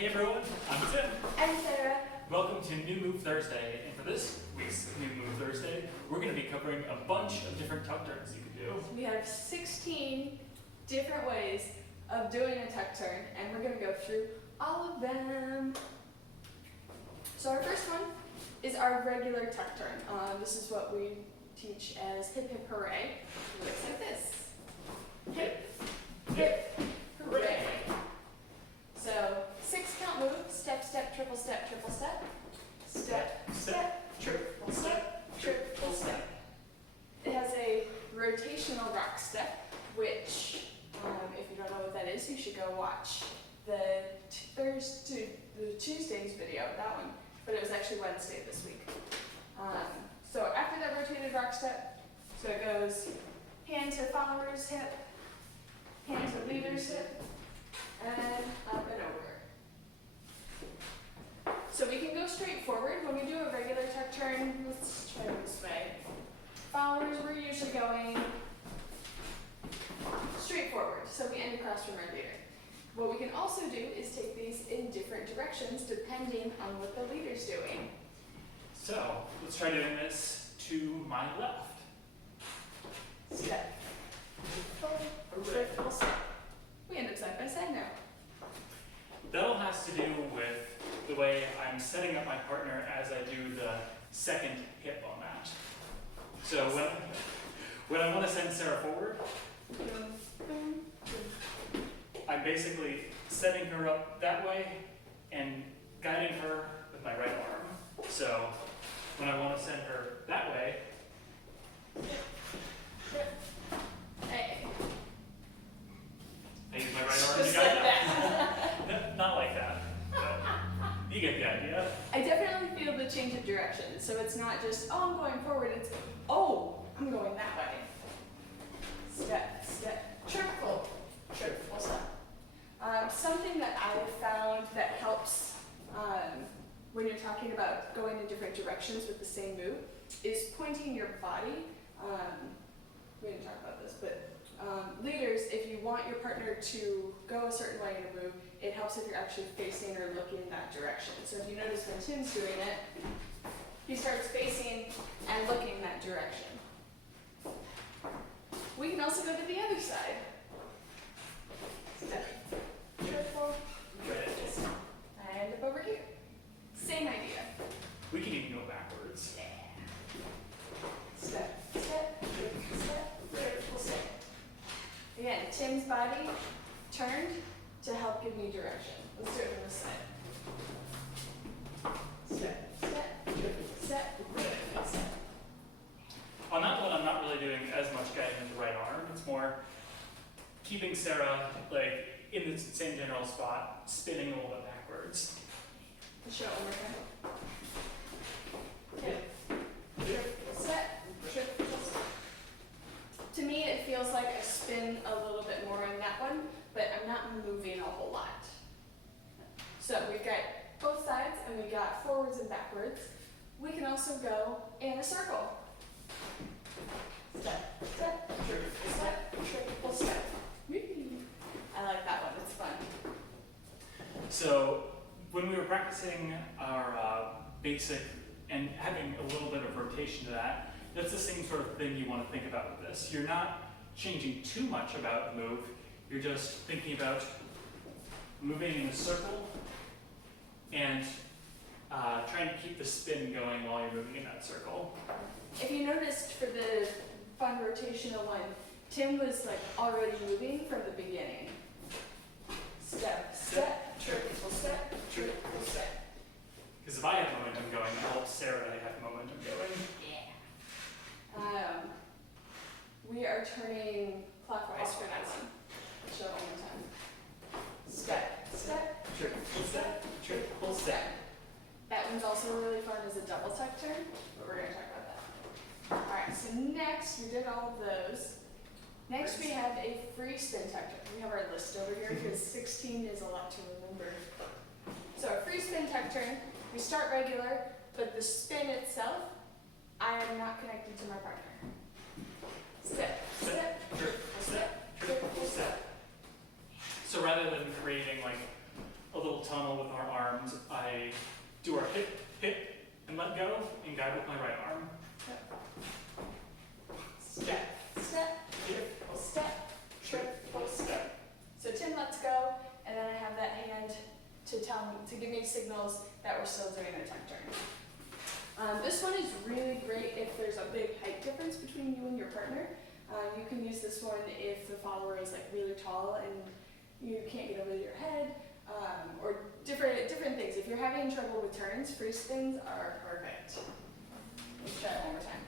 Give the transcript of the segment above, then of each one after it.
Hey everyone, I'm Tim. I'm Sarah. Welcome to New Move Thursday, and for this week's New Move Thursday, we're going to be covering a bunch of different tuck turns you can do. We have 16 different ways of doing a tuck turn, and we're going to go through all of them. So our first one is our regular tuck turn. This is what we teach as hip hip hooray. It looks like this. Hip, hip, hooray. So 6 count move, step, step, triple step, triple step. Step, step, triple step, triple step. It has a rotational rock step, which, if you don't know what that is, you should go watch the Tuesday's video, that one, but it was actually Wednesday this week. So after that rotated rock step, so it goes hand to follower's hip, hand to leader's hip, and up and over. So we can go straight forward. When we do a regular tuck turn, let's try it this way. Followers, we're usually going straight forward, so we end across from our leader. What we can also do is take these in different directions depending on what the leader's doing. So, let's try doing this to my left. Step, triple step. We end up side by side now. That all has to do with the way I'm setting up my partner as I do the second hip on that. So when I want to send Sarah forward, I'm basically setting her up that way and guiding her with my right arm. So when I want to send her that way, Hey. I use my right arm to Just guide like that. No, not like that. But you get the idea. I definitely feel the change of direction. So it's not just, oh, I'm going forward. It's, oh, I'm going that way. Step, step, triple step. Something that I've found that helps when you're talking about going in different directions with the same move is pointing your body. We didn't talk about this, but leaders, if you want your partner to go a certain way in a move, it helps if you're actually facing or looking in that direction. So if you notice when Tim's doing it, he starts facing and looking in that direction. We can also go to the other side. Step, triple, step. And up over here. Same idea. We can even go backwards. Yeah. Step, step, triple step, triple step. Again, Tim's body turned to help give me direction. Let's do it on this side. Step, step, triple step, triple step. On that one, I'm not really doing as much guiding with the right arm. It's more keeping Sarah like in the same general spot, spinning a little bit backwards. Let's show it one more time. Hip, triple step, triple step. To me, it feels like I spin a little bit more in that one, but I'm not moving a whole lot. So we've got both sides, and we got forwards and backwards. We can also go in a circle. Step, step, triple step. I like that one, it's fun. So when we were practicing our basic and having a little bit of rotation to that, that's the same sort of thing you want to think about with this. You're not changing too much about the move. You're just thinking about moving in a circle and trying to keep the spin going while you're moving in that circle. If you noticed for the fun rotational one, Tim was like already moving from the beginning. Step, step, triple step, triple step. Because if I have momentum going, it helps Sarah have momentum going. Yeah. We are turning clockwise for that one. Show it one more time. Step, step, triple step, triple step. That one's also really fun as a double tuck turn, but we're going to talk about that. Alright, so next, we did all of those. Next we have a free spin tuck turn. We have our list over here because 16 is a lot to remember. So a free spin tuck turn, we start regular, but the spin itself, I am not connected to my partner. Step, step, triple step, triple step. So rather than creating like a little tunnel with our arms. I do our hip, hip, and let go, and guide with my right arm. Step, step, triple step, triple step. So Tim lets go, and then I have that hand to tell me, to give me signals that we're still doing a tuck turn. This one is really great if there's a big height difference between you and your partner. You can use this one if the follower is like really tall and you can't get over your head, or different things. If you're having trouble with turns, free spins are perfect. Let's try it one more time.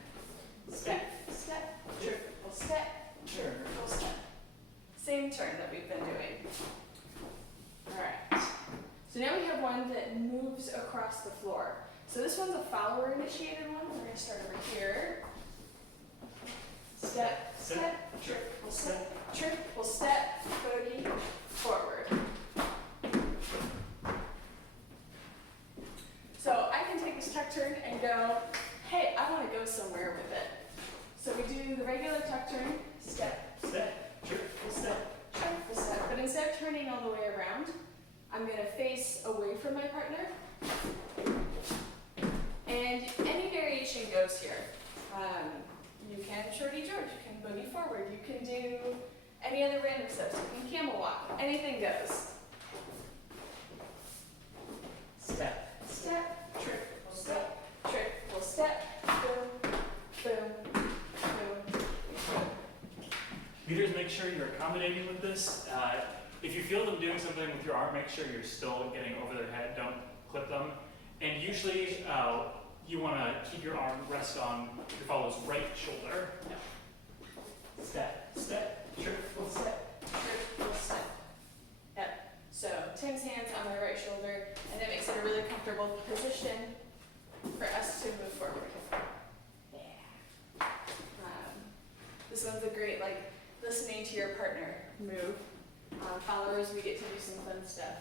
Step, step, triple step, triple step. Same turn that we've been doing. Alright. So now we have one that moves across the floor. So this one's a follower initiated one. We're going to start over here. Step, step, triple step, bogey, forward. So I can take this tuck turn and go, hey, I want to go somewhere with it. So we do the regular tuck turn, step, Step, triple step. triple step. But instead of turning all the way around, I'm going to face away from my partner. And any variation goes here. You can shorty George, you can boogie forward, you can do any other random steps, you can camel walk, anything goes. Step, step, triple step, boom, boom, boom, boom. Leaders, make sure you're accommodating with this. If you feel them doing something with your arm, make sure you're still getting over their head, don't clip them. And usually, you want to keep your arm rest on your follow's right shoulder. Step, step, triple step. Triple step. Yep. So Tim's hands on my right shoulder, and that makes it a really comfortable position for us to move forward. Yeah. This one's a great, like, listening to your partner move. Followers, we get to do some fun stuff.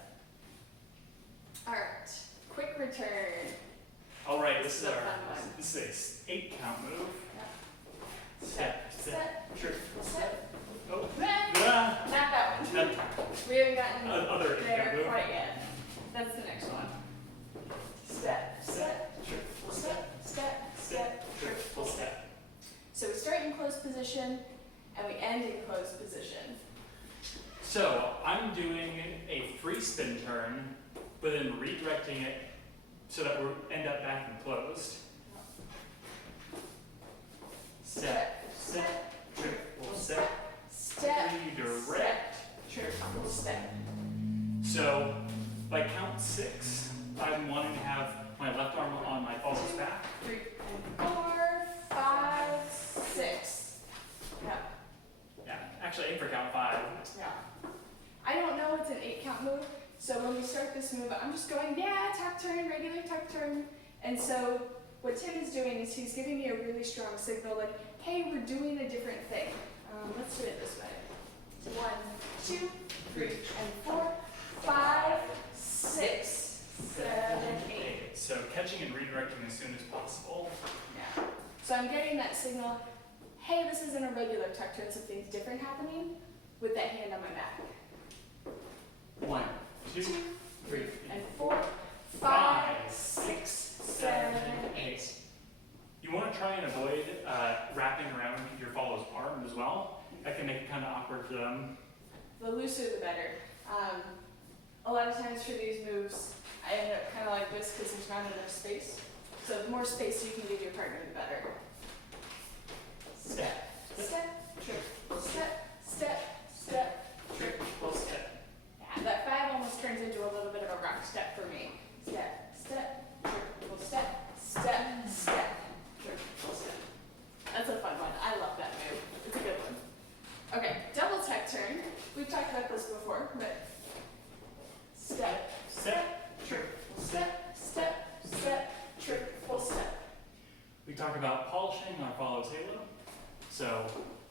All right. Quick return. All right, this is a fun one. this is a 8-count move. Yep. Step, step, triple step. Oh, Not that one. that We haven't gotten other 8-count there move. quite yet. That's the next one. Step, step, triple step, step, step, triple step. So we start in closed position and we end in closed position. So I'm doing a free spin turn, but then redirecting it so that we end up back in closed. Step, step, triple step, Step, redirect. triple step. So by count 6, I'm wanting to have my left arm on my follow's back. 3 and 4, 5, 6. Yeah, Yeah, actually aim for count 5. yeah. I don't know it's an 8-count move, so when we start this move, I'm just going, yeah, tuck turn, regular tuck turn. And so what Tim is doing is he's giving me a really strong signal, like, hey, we're doing a different thing. Let's do it this way. 1, 2, 3, and 4, 5, 6, 7, 8. So catching and redirecting as soon as possible. Yeah. So I'm getting that signal, hey, this isn't a regular tuck turn, something's different happening with that hand on my back. 1, 2, 3, and 4, 5, 6, 7, 8. You want to try and avoid wrapping around your follow's arm as well. That can make it kind of awkward for them. The looser the better. A lot of times for these moves, I end up kind of like this because there's not enough space. So the more space you can give your partner, the better. Step, step, triple step, step, step, triple step. Yeah, that 5 almost turns into a little bit of a rock step for me. Step, step, triple step, step, step, triple step. That's a fun one. I love that move. It's a good one. Okay, double tuck turn. We've talked about this before, but step, step, triple step, step, step, triple step. We talk about polishing our follow's halo. So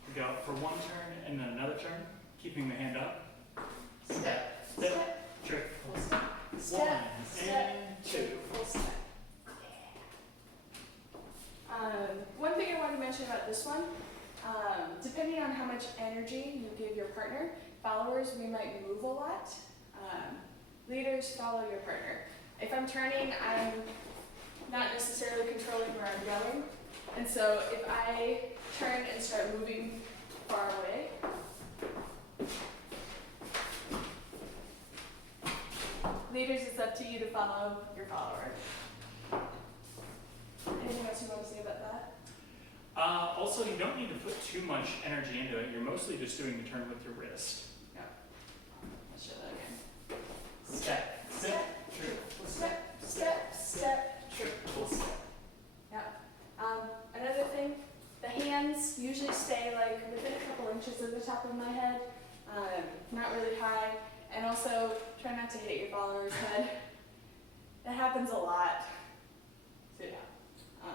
we go for one turn and then another turn, keeping the hand up. Step, Step, triple step. step, 1 step, and 2. triple step. One thing I want to mention about this one, depending on how much energy you give your partner, followers, we might move a lot. Leaders, leaders follow your partner. If I'm turning, I'm not necessarily controlling where I'm going. And so if I turn and start moving far away, leaders, it's up to you to follow your follower. Anything else you want to say about that? Also, you don't need to put too much energy into it. You're mostly just doing the turn with your wrist. Yeah. Let's show that again. Step, step, triple step, Step, step, triple step. yeah. Another thing, the hands usually stay like within a couple inches of the top of my head, not really high, and also try not to hit your follower's head. That happens a lot. So yeah,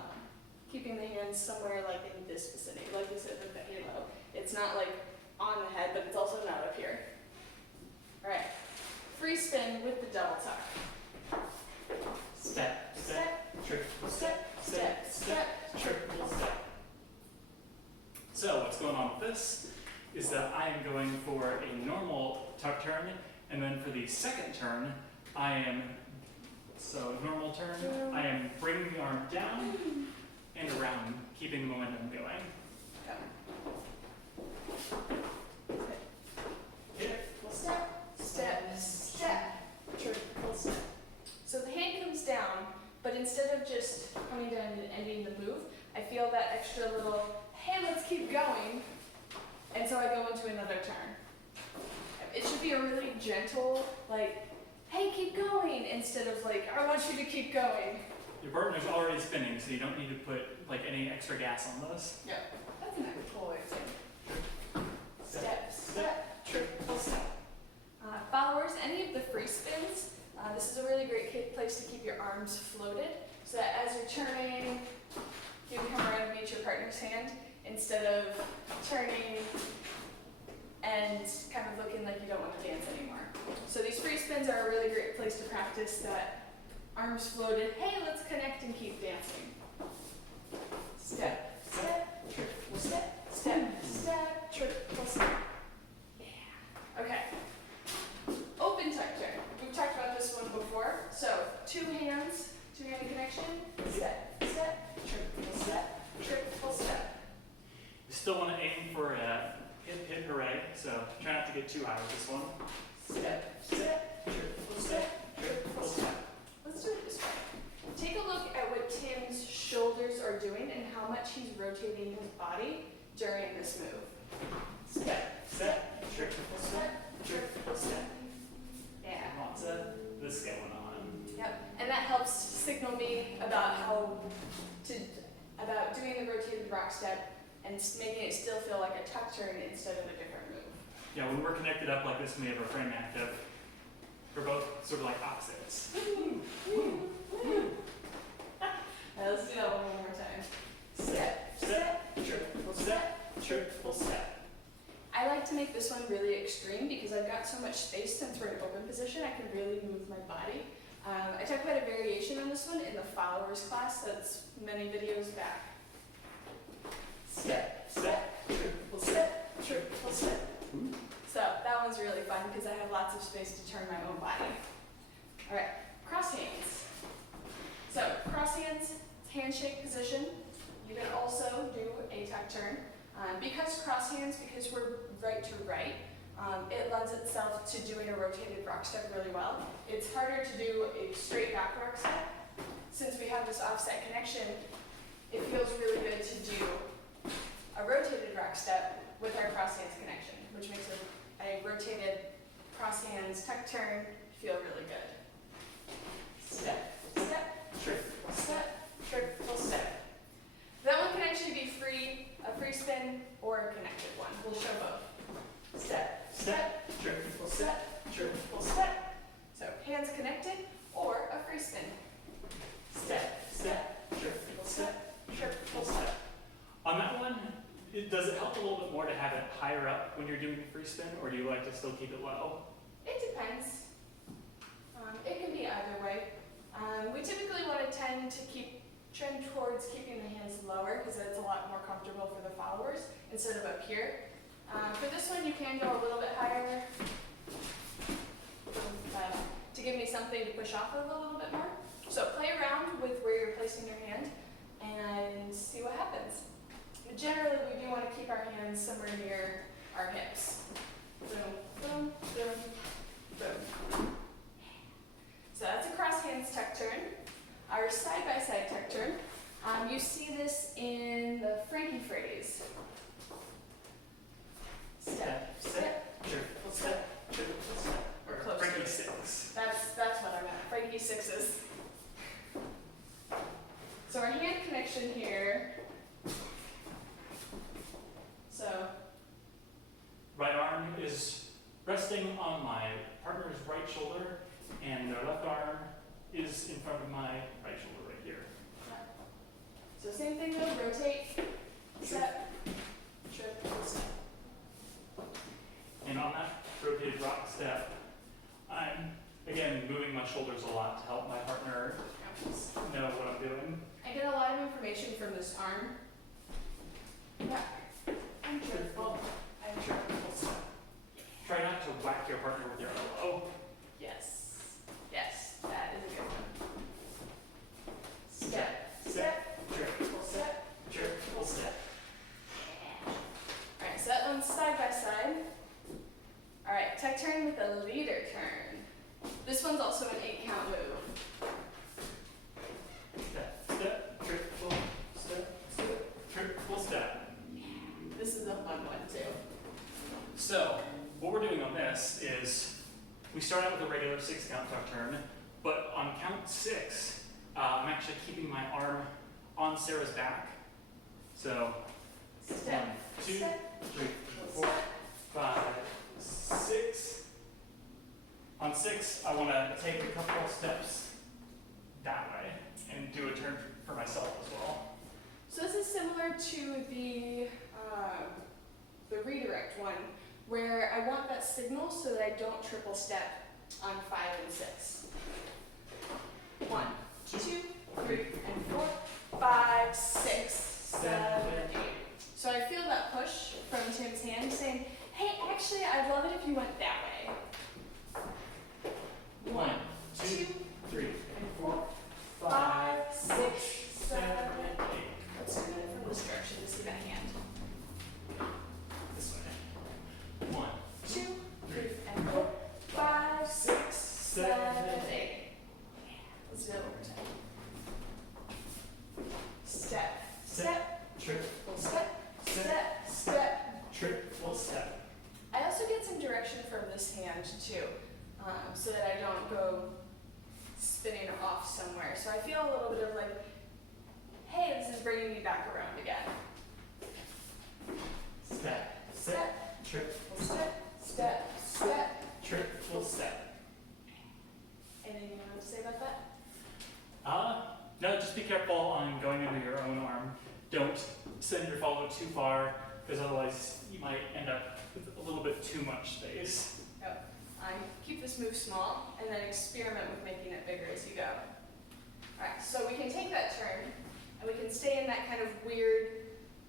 keeping the hands somewhere like in this vicinity, like we said with the halo. It's not like on the head, but it's also not up here. All right, free spin with the double tuck. Step, step, triple step, Step, step, triple step. So what's going on with this is that I am going for a normal tuck turn, and then for the second turn, normal turn, I am bringing the arm down and around, keeping the momentum going. Triple step, step, step, triple step. So the hand comes down, but instead of just coming down and ending the move, I feel that extra little, hey, let's keep going, and so I go into another turn. It should be a really gentle, like, hey, keep going, instead of like, I want you to keep going. Your partner's already spinning, so you don't need to put like any extra gas on this. Yeah, that's a nice cool way of saying it. Step, step, triple step. Followers, any of the free spins, this is a really great place to keep your arms floated, so that as you're turning, you can come around and meet your partner's hand, instead of turning and kind of looking like you don't want to dance anymore. So these free spins are a really great place to practice that arms floated, hey, let's connect and keep dancing. Step, step, triple step, step, step, triple step. Yeah. Okay. Open tuck turn. We've talked about this one before. So two hand connection, step, step, triple step, triple step. You still want to aim for a hit hooray, so try not to get too high with this one. Step, step, triple step, triple step. Let's do it this way. Take a look at what Tim's shoulders are doing and how much he's rotating his body during this move. Step, step, triple step, triple step. Yeah. Lots of this going on. Yep. And that helps signal me about about doing the rotated rock step and making it still feel like a tuck turn instead of a different move. Yeah, when we're connected up like this and we have our frame active, we're both sort of like opposites. Let's do that one more time. Step, step, triple step, triple step. I like to make this one really extreme because I've got so much space since we're in open position, I can really move my body. I talked about a variation on this one in the followers class, that's many videos back. Step, step, triple step, triple step. So that one's really fun because I have lots of space to turn my own body. All right, cross hands. So cross hands, handshake position. You can also do a tuck turn. Because cross hands, because we're right to right, it lends itself to doing a rotated rock step really well. It's harder to do a straight back rock step. Since we have this offset connection, it feels really good to do a rotated rock step with our cross hands connection, which makes a rotated cross hands tuck turn feel really good. Step, step, triple step, triple step. That one can actually be free, a free spin or a connected one. We'll show both. Step, step, triple step, triple step. So hands connected or a free spin. Step, step, triple step, triple step. On that one, does it help a little bit more to have it higher up when you're doing the free spin, or do you like to still keep it low? It depends. It can be either way. We typically want to trend towards keeping the hands lower because it's a lot more comfortable for the followers instead of up here. For this one, you can go a little bit higher to give me something to push off of a little bit more. So play around with where you're placing your hand and see what happens. But generally, we do want to keep our hands somewhere near our hips. Boom, boom, boom, boom. So that's a crosshands tuck turn. Our side-by-side tuck turn. You see this in the Frankie phrase. Step, step, triple step, triple step. Or close Frankie to it. six. That's what I meant. Frankie sixes. So our hand connection here. So Right arm is resting on my partner's right shoulder, and their left arm is in front of my right shoulder right here. same thing though. Rotate. Step. Triple step. And on that rotated rock step, I'm, again, moving my shoulders a lot to help my partner know what I'm doing. I get a lot of information from this arm. Yeah. I'm triple. I'm triple step. Try not to whack your partner with your elbow. Yes. Yes, that is a good one. Step. Step. Triple Step. triple step. Alright, so that one's side by side. Alright, tuck turn with a leader turn. This one's also an 8 count move. Step, step, triple step, step, triple step. This is a fun one too. So, what we're doing on this is we start out with a regular 6 count tuck turn, but on count 6, I'm actually keeping my arm on Sarah's back. So, Step. 1, 2, Step. 3, 4, 5, 6. On 6, I want to take a couple steps that way and do a turn for myself as well. So this is similar to the redirect one, where I want that signal so that I don't triple step on 5 and 6. 1, 2, 3, and 4, 5, 6, 7, 8. So I feel that push from Tim's hand saying, hey, actually, I'd love it if you went that way. 1, 2, 3, and 4, 5, 6, 7, 8. Let's do it from this direction to see that hand. This way. 1, 2, 3, and 4, 5, 6, 7, 8. Let's do it one more time. Step, step, triple step, step, step. triple step. I also get some direction from this hand too, so that I don't go spinning off somewhere. So I feel a little bit of like, hey, this is bringing me back around again. Step, step, triple Step, step, step. triple step. Anything you want to say about that? No, just be careful on going into your own arm. Don't send your follow too far, because otherwise you might end up with a little bit too much space. Keep this move small, and then experiment with making it bigger as you go. Alright, so we can take that turn, and we can stay in that kind of weird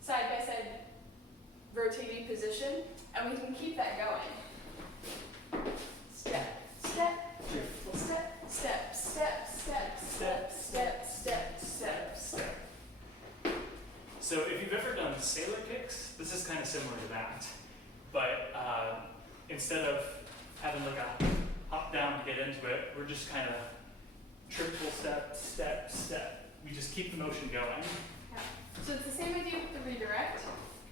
side-by-side rotating position, and we can keep that going. Step, step, Triple step, step, step, step, step, step, step, step. step. So if you've ever done sailor kicks, this is kind of similar to that. But instead of having like a hop down to get into it, we're just kind of triple step, step, step. We just keep the motion going. Yeah. So it's the same idea with the redirect.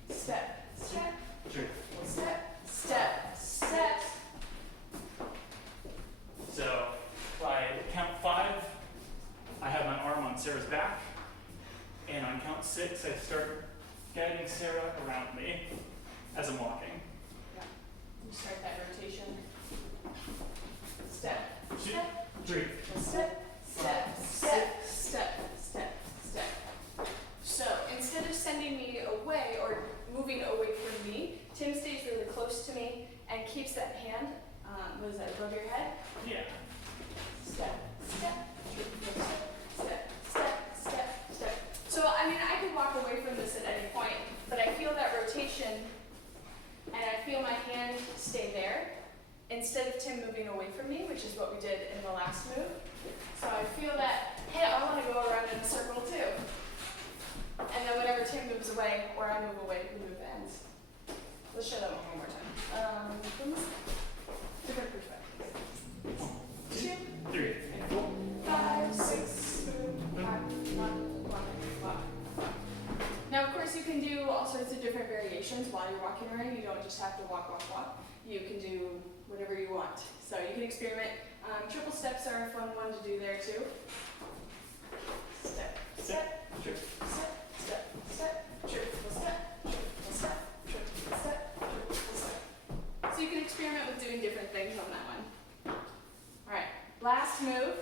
Step, step, Triple. step, step, step. So by count 5, I have my arm on Sarah's back, and on count 6, I start guiding Sarah around me as I'm walking. Yeah. You start that rotation. Step, 2, step, 3, step, step, step, step, step, step. So instead of sending me away or moving away from me, Tim stays really close to me and keeps that hand, what is that, above your head? yeah. Step, step, step, step, step, step. So, I mean, I could walk away from this at any point, but I feel that rotation, and I feel my hand stay there, instead of Tim moving away from me, which is what we did in the last last move. So I feel that, hey, I want to go around in a circle too. And then whenever Tim moves away, or I move away, the move ends. Let's show that one more time. Different perspectives. 2, 3, 4. 5, 6, 7, 5, 1, 1. Now, of course, you can do all sorts of different variations while you're walking around. You don't just have to walk, walk, walk. You can do whatever you want. So you can experiment. Triple steps are a fun one to do there too. Step, step, Triple. step, step, step, triple step, triple step, triple step, triple step. So you can experiment with doing different things on that one. All right, last move.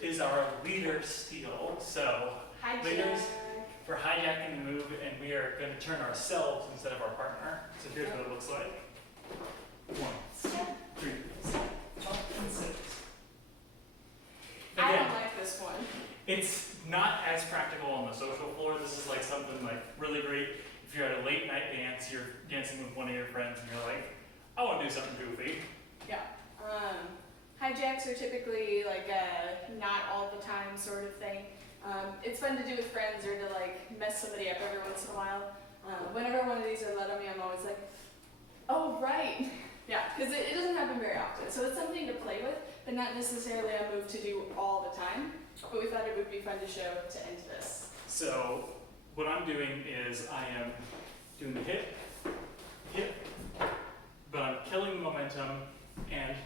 Is our leader steal. So leaders for hijacking the move, and we are going to turn ourselves instead of our partner. So here's what it looks like. 1, 2, 3, 4, 5, and 6. I Again, don't like this one. it's not as practical on the social floor. This is like something like really great if you're at a late night dance, you're dancing with one of your friends, and you're like, I want to do something goofy. Yeah. Hijacks are typically like a not all the time sort of thing. It's fun to do with friends or to like mess somebody up every once in a while. Whenever one of these are let on me, I'm always like, oh, right. Yeah, because it doesn't happen very often. So it's something to play with, but not necessarily a move to do all the time. But we thought it would be fun to show to end this. So what I'm doing is I am doing the hip, hip, but I'm killing momentum and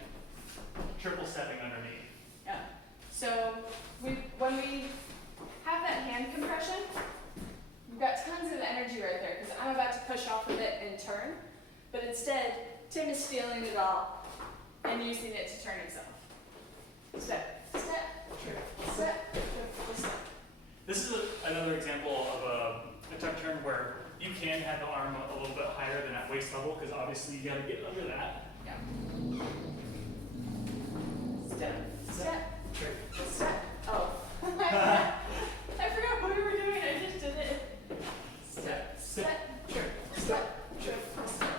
triple stepping underneath. Yeah. So when we have that hand compression, we've got tons of energy right there because I'm about to push off of it and turn, but instead Tim is stealing it all and using it to turn himself. Step, step, triple step, triple step. This is another example of a tuck turn where you can have the arm a little bit higher than at waist level because obviously you got to get under that. Yeah. Step, step, Triple step. Oh. I forgot what we were doing. I just did it. Step, step, triple step, triple step.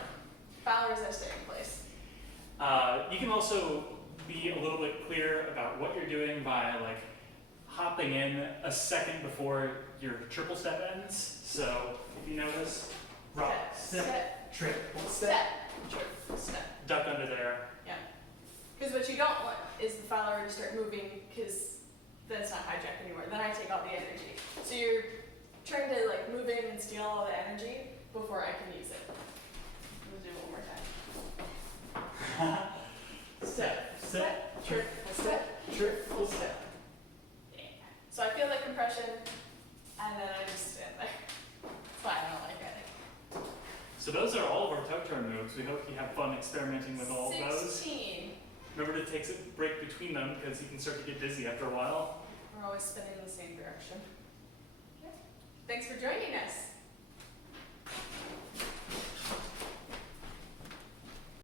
Fowlers are staying in place. You can also be a little bit clear about what you're doing by like hopping in a second before your triple step ends. So if you notice, rock, step, triple step, triple step. duck under there. Yeah. Because what you don't want is the fowler to start moving because then it's not hijack anymore. Then I take all the energy. So you're trying to like move in and steal all the energy before I can use it. We'll do it one more time. Step, step, triple step, triple step. Yeah. So I feel the compression, and then I just stand there. That's why I don't like it. So those are all of our tuck turn moves. We hope you have fun experimenting with all of those. 16. Remember to take a break between them because you can start to get dizzy after a while. We're always spinning in the same direction. Okay. Thanks for joining us.